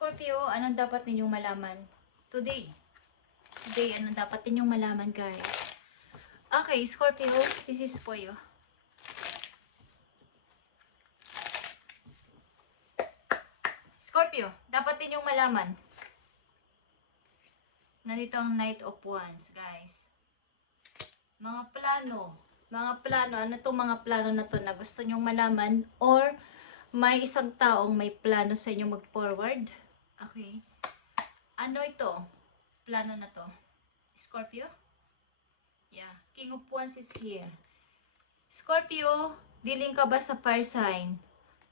Scorpio, anong dapat ninyong malaman? Today. Today, anong dapat ninyong malaman, guys? Okay, Scorpio, this is for you. Scorpio, dapat ninyong malaman. Nandito ang Knight of Wands, guys. Mga plano, ano itong mga plano na to na gusto nyong malaman or may isang taong may plano sa inyo mag-forward. Okay. Ano ito? Plano na to. Scorpio? Yeah. King of Wands is here. Scorpio, dealing ka ba sa fire sign?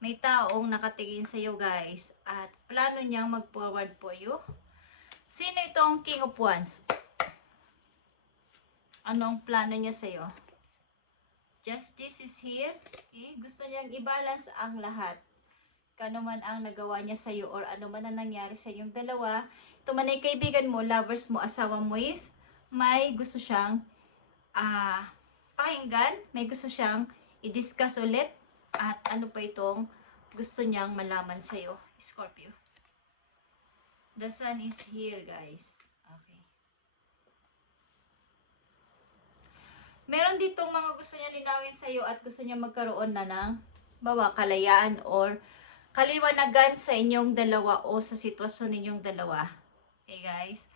May taong nakatingin sa iyo, guys. At plano niyang mag-forward for you. Sino itong King of Wands? Ano ang plano niya sa iyo? Justice is here. Okay? Gusto niyang i-balance ang lahat. Kano man ang nagawa niya sa iyo or ano man ang nangyari sa inyong dalawa, ito man ay kaibigan mo, lovers mo, asawa mo is, may gusto siyang pakinggan, may gusto siyang i-discuss ulit, at ano pa itong gusto niyang malaman sa iyo, Scorpio. The sun is here, guys. Okay. Meron ditong mga gusto niya linawin sa iyo at gusto niya magkaroon na ng kalayaan or kaliwanagan sa inyong dalawa o sa sitwasyon ninyong dalawa. Okay, guys?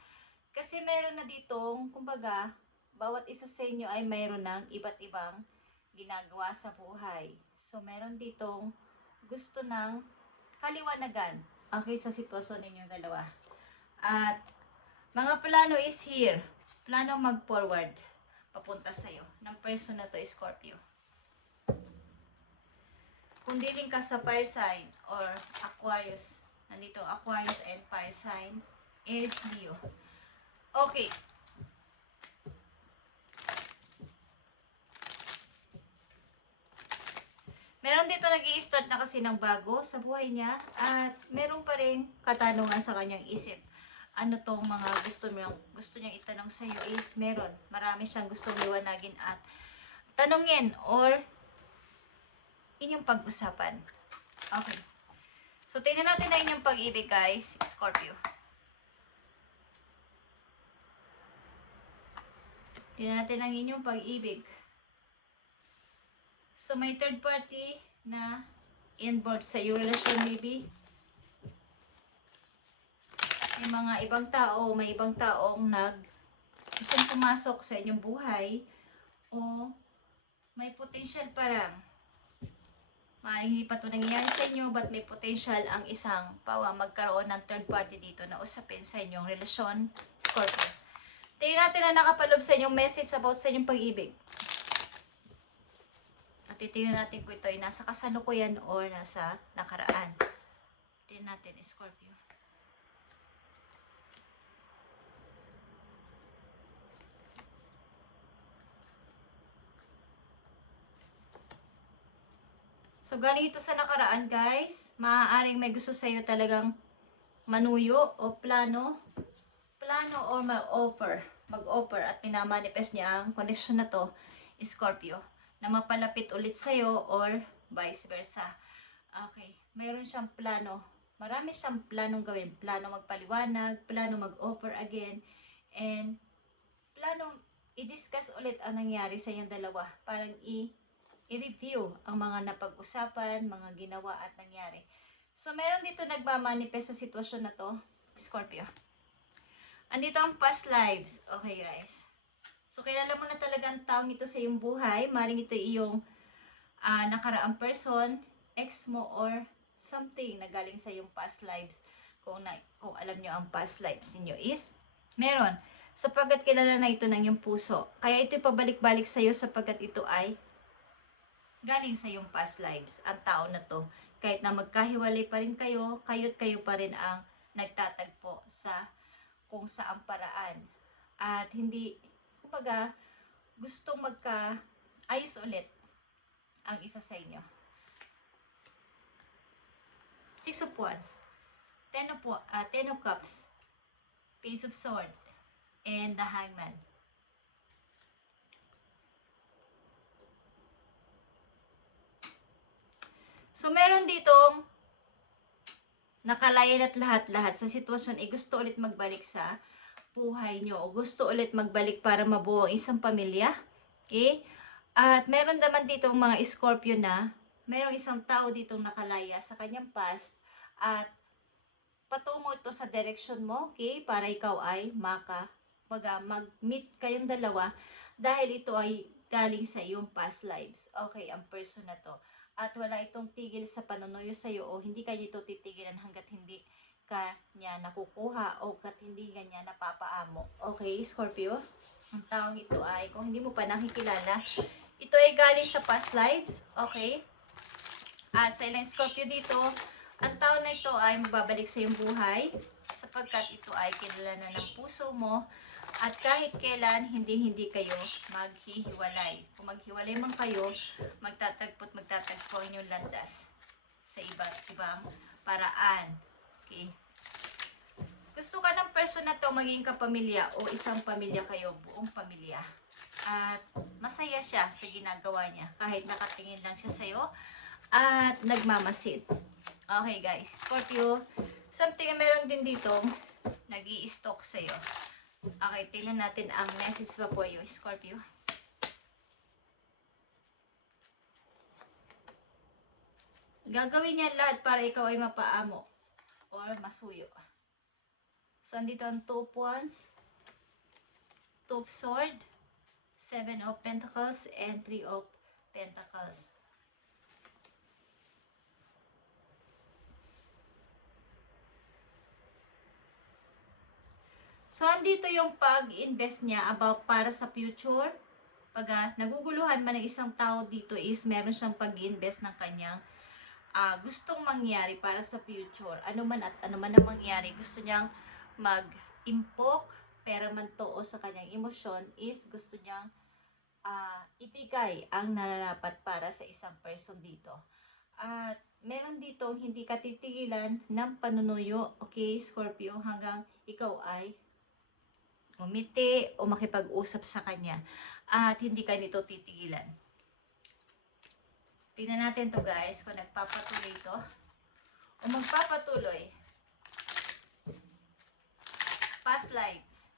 Kasi meron na ditong, kumbaga, bawat isa sa inyo ay mayroon ng iba't ibang ginagawa sa buhay. So, meron ditong gusto ng kaliwanagan, okay, sa sitwasyon ninyong dalawa. At mga plano is here. Plano mag-forward papunta sa'yo ng person na to, Scorpio. Kung dealing ka sa fire sign or Aquarius, nandito Aquarius and fire sign, Aries, Leo. Okay. Meron dito nag-i-start na kasi ng bago sa buhay niya at meron pa rin katanungan sa kanyang isip. Ano tong mga gusto niyang itanong sa iyo is meron. Marami siyang gustong liwanagin at tanungin or inyong pag-usapan. Okay. So, tingnan natin na inyong pag-ibig, guys, Scorpio. Tingnan natin ang inyong pag-ibig. So, may third party na involved sa your relasyon, maybe. May ibang taong gustong pumasok sa inyong buhay o may potential parang maaaring hindi pa ito nangyayari sa inyo but may potential ang isang magkaroon ng third party dito na usapin sa inyong relasyon, Scorpio. Tingnan natin na nakapalob sa inyong message about sa inyong pag-ibig. At titingnan natin kung ito ay nasa kasalukuyan o nasa nakaraan. Tingnan natin, Scorpio. So, galing ito sa nakaraan, guys. Maaaring may gusto sa iyo talagang manuyo o plano or mag-offer at pinamanifest niya ang connection na to, Scorpio, na mapalapit ulit sa iyo or vice versa. Okay, mayroon siyang plano. Marami siyang planong gawin. Plano magpaliwanag, plano mag-offer again, and planong i-discuss ulit ang nangyari sa inyong dalawa. Parang i-review ang mga napag-usapan, mga ginawa at nangyari. So, meron dito nagmamanifest sa sitwasyon na to, Scorpio. Andito ang past lives. Okay, guys. So, kilala mo na talaga ang taong ito sa iyong buhay. Maring ito iyong nakaraang person, ex mo, or something na galing sa iyong past lives. Kung alam nyo ang past lives niyo is, meron. Sapagkat kilala na ito ng iyong puso. Kaya ito'y pabalik-balik sa iyo sapagkat ito ay galing sa iyong past lives, ang tao na to. Kahit na magkahiwalay pa rin kayo, kayo't kayo pa rin ang nagtatagpo sa kung saang paraan. At hindi, kumbaga, gustong magka-ayos ulit ang isa sa inyo. Six of Wands, Ten of Cups, Page of Swords, and the Hangman. So, meron ditong nakalayan at lahat-lahat sa sitwasyon ay gusto ulit magbalik sa buhay nyo o gusto ulit magbalik para mabuo ang isang pamilya. Okay? At meron naman dito mga Scorpio na merong isang tao ditong nakalaya sa kanyang past at patungo ito sa direction mo, okay? Para ikaw ay mag-meet kayong dalawa dahil ito ay galing sa iyong past lives. Okay, ang person na to. At wala itong tigil sa panunuyo sa iyo o hindi kanya ito titigilan hanggat hindi ka niya nakukuha o kat hindi ka niya napapaamo. Okay, Scorpio? Ang taong ito ay, kung hindi mo pa nakikilala, ito ay galing sa past lives. Okay? At sa ilang Scorpio dito, ang tao na ito ay magbabalik sa iyong buhay sapagkat ito ay kilala na ng puso mo at kahit kailan hindi kayo maghihiwalay. Kung maghiwalay man kayo, magtatagpo inyong landas sa iba't ibang paraan. Okay. Gusto ka ng person na to maging kapamilya o isang pamilya kayo, buong pamilya. At masaya siya sa ginagawa niya kahit nakatingin lang siya sa'yo at nagmamasid. Okay guys, Scorpio, something na meron din dito nag-i-stalk sa'yo. Okay, tingnan natin ang message pa for you, Scorpio. Gagawin niya lahat para ikaw ay mapaamo or masuyo. So, andito ang Two of Wands, Two of Swords, Seven of Pentacles, and Three of Pentacles. So, andito yung pag-invest niya about para sa future. Pag naguguluhan man ng isang tao dito is meron siyang pag-invest ng kanyang gustong mangyari para sa future. Ano man ang mangyari, gusto niyang mag-impok, pera man to o sa kanyang emosyon is gusto niyang ibigay ang nararapat para sa isang person dito. At meron dito hindi ka titigilan ng panunuyo, okay, Scorpio, hanggang ikaw ay umiti o makipag-usap sa kanya at hindi ka nito titigilan. Tingnan natin to guys kung nagpapatuloy ito o magpapatuloy. Past lives.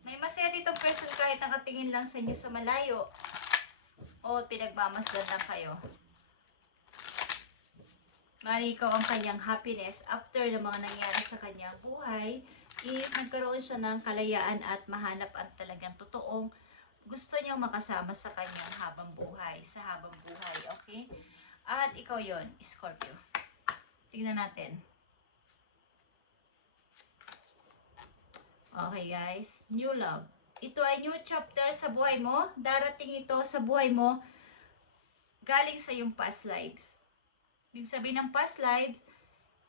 May masaya ditong person kahit nakatingin lang sa inyo sa malayo o pinagmamasdan lang kayo. Mari ikaw ang kanyang happiness after ng mga nangyari sa kanyang buhay is nagkaroon siya ng kalayaan at mahanap ang talagang totoong gusto niyang makasama sa kanyang habang buhay, okay? At ikaw yon, Scorpio. Tingnan natin. Okay guys, new love. Ito ay new chapter sa buhay mo. Darating ito sa buhay mo galing sa iyong past lives. Ibig sabihin ng past lives,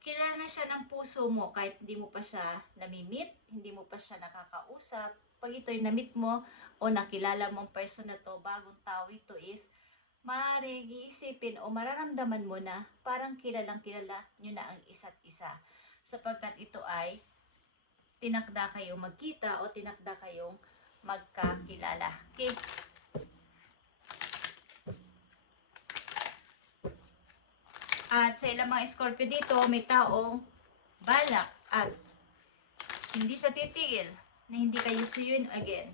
kilala na siya ng puso mo kahit hindi mo pa siya nami-meet, hindi mo pa siya nakakausap. Pag ito'y na-meet mo o nakilala mong person na to, bagong tao ito is, maaaring iisipin o mararamdaman mo na parang kilalang kilala nyo na ang isa't isa. Sapagkat ito ay tinakda kayong magkita o tinakda kayong magkakilala. Okay? At sa ilang mga Scorpio dito, may taong balak at hindi siya titigil na hindi kayo suyun again.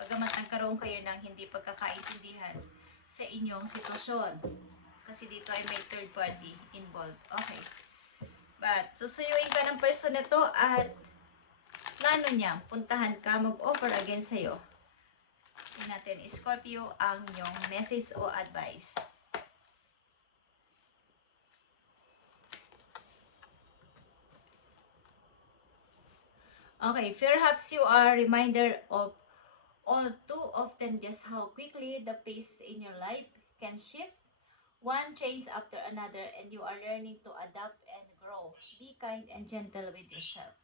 Pagamat nagkaroon kayo ng hindi pagkakaintindihan sa inyong sitwasyon. Kasi dito ay may third party involved. Okay. But, susuyuin ka ng person na to at plano niya, puntahan ka, mag-offer again sa'yo. Tingnan natin, Scorpio, ang inyong message o advice. Okay, perhaps you are a reminder of all too often just how quickly the pace in your life can shift. One change after another and you are learning to adapt and grow. Be kind and gentle with yourself.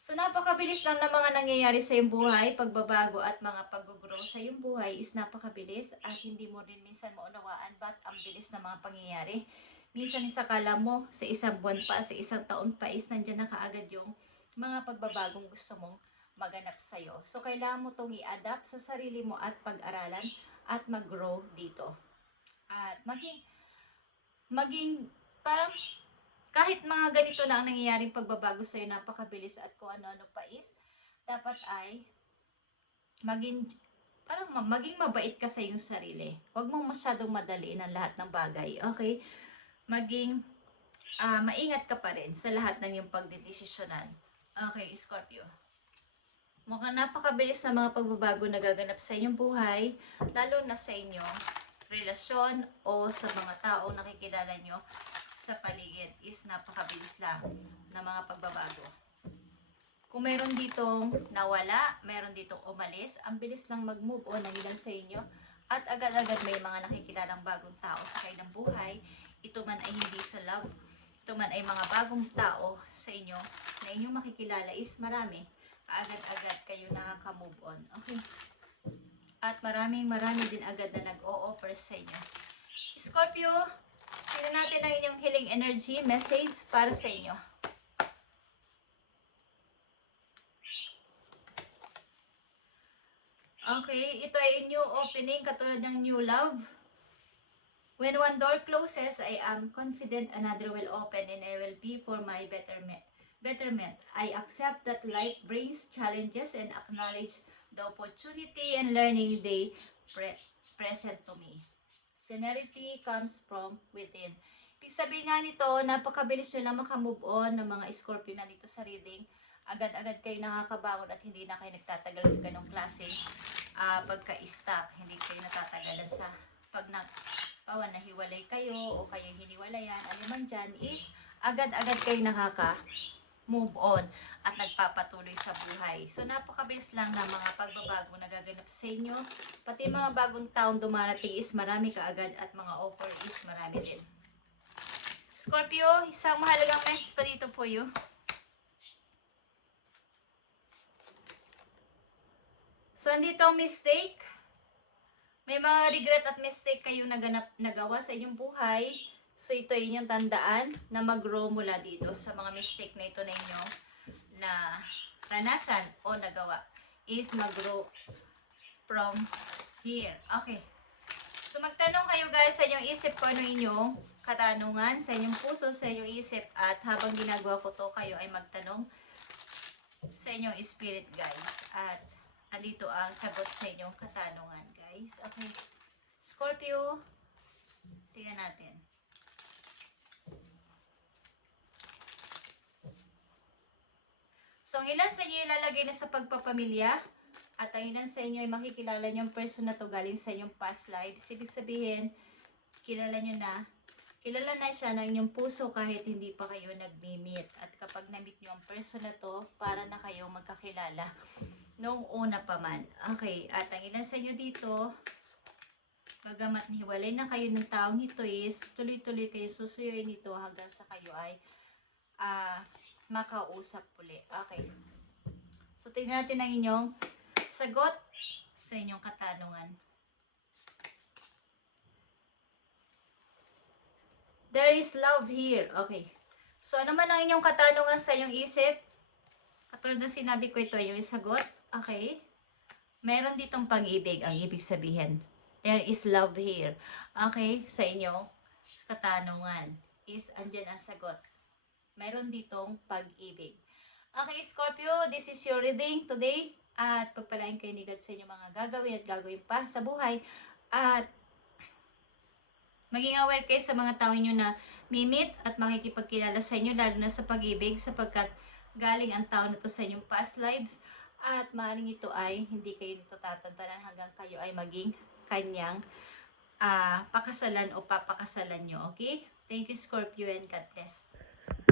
So napakabilis lang ng mga nangyayari sa iyong buhay, pagbabago at mga pag-grow sa iyong buhay is napakabilis at hindi mo rin minsan maunawaan ba't ang bilis ng mga pangyayari. Minsan isakala mo sa isang buwan pa, sa isang taon pa is nandyan na kaagad yung mga pagbabagong gusto mong maganap sa'yo. So, kailangan mo itong i-adapt sa sarili mo at pag-aralan at mag-grow dito. At maging parang kahit mga ganito na ang nangyayaring pagbabago sa'yo, napakabilis at kung ano-ano pa is, dapat ay maging mabait ka sa iyong sarili. Huwag mong masyadong madaliin ang lahat ng bagay. Okay? Maging maingat ka pa rin sa lahat ng iyong pagdedesisyonan. Okay, Scorpio. Mukhang napakabilis na mga pagbabago na gaganap sa inyong buhay, lalo na sa inyong relasyon o sa mga taong nakikilala nyo sa paligid is napakabilis lang na mga pagbabago. Kung meron ditong nawala, meron ditong umalis, ang bilis lang mag-move on ng ilan sa inyo at agad-agad may mga nakikilalang bagong tao sa kanilang buhay. Ito man ay hindi sa love, ito man ay mga bagong tao sa inyo na inyong makikilala is marami. Agad-agad kayo nakaka-move on. Okay? At marami din agad na nag-o-offer sa inyo. Scorpio, tingnan natin ang inyong healing energy message para sa inyo. Okay, ito ay new opening katulad ng new love. When one door closes, I am confident another will open and I will be for my betterment. I accept that life brings challenges and acknowledge the opportunity and learning they present to me. Serenity comes from within. Ibig sabihin nga nito, napakabilis nyo lang makamove on ng mga Scorpio na dito sa reading. Agad-agad kayo nakakabangon at hindi na kayo nagtatagal sa ganong klaseng pagka-stop. Hindi kayo natatagalan sa pag nahiwalay kayo o kayo hiniwalayan. Aliman dyan is agad-agad kayo move on at nagpapatuloy sa buhay. So, napakabilis lang na mga pagbabago na gaganap sa inyo. Pati mga bagong taong dumarating is marami kaagad at mga offer is marami din. Scorpio, isang mahalagang message pa dito po you. So, andito ang mistake. May mga regret at mistake kayong nagawa sa inyong buhay. So, ito ay inyong tandaan na mag-grow mula dito sa mga mistake na ito na inyo na ranasan o nagawa is mag-grow from here. Okay. So, magtanong kayo guys sa inyong isip ko ano inyong katanungan, sa inyong puso, sa inyong isip. At habang ginagawa ko to, kayo ay magtanong sa inyong spirit guys. At andito ang sagot sa inyong katanungan guys. Okay. Scorpio, tingnan natin. So, ang ilan sa inyo ilalagay na sa pagpapamilya at ang ilan sa inyo ay makikilala nyo yung person na to galing sa inyong past lives. Ibig sabihin, kilala na siya ng inyong puso kahit hindi pa kayo nag-meet. At kapag na-meet nyo ang person na to, para na kayo magkakilala noong una pa man. Okay, at ang ilan sa inyo dito, bagamat hiwalay na kayo ng taong ito is, tuloy-tuloy kayo susuyuin nito hanggang sa kayo ay makausap uli. Okay. So, tingnan natin ang inyong sagot sa inyong katanungan. There is love here. Okay. So, ano man ang inyong katanungan sa inyong isip? Katulad na sinabi ko, ito ay yung sagot. Okay. Meron ditong pag-ibig ang ibig sabihin. There is love here. Okay. Sa inyong katanungan is andyan ang sagot. Meron ditong pag-ibig. Okay, Scorpio, this is your reading today. At pagpalain kayo ni God sa inyong mga gagawin pa sa buhay. At maging aware kayo sa mga tao nyo na mimit at makikipagkilala sa inyo, lalo na sa pag-ibig, sapagkat galing ang tao na to sa inyong past lives. At maaaring ito ay hindi kayo nito tatantanan hanggang kayo ay maging kanyang pakasalan o papakasalan nyo. Okay? Thank you, Scorpio, and God bless.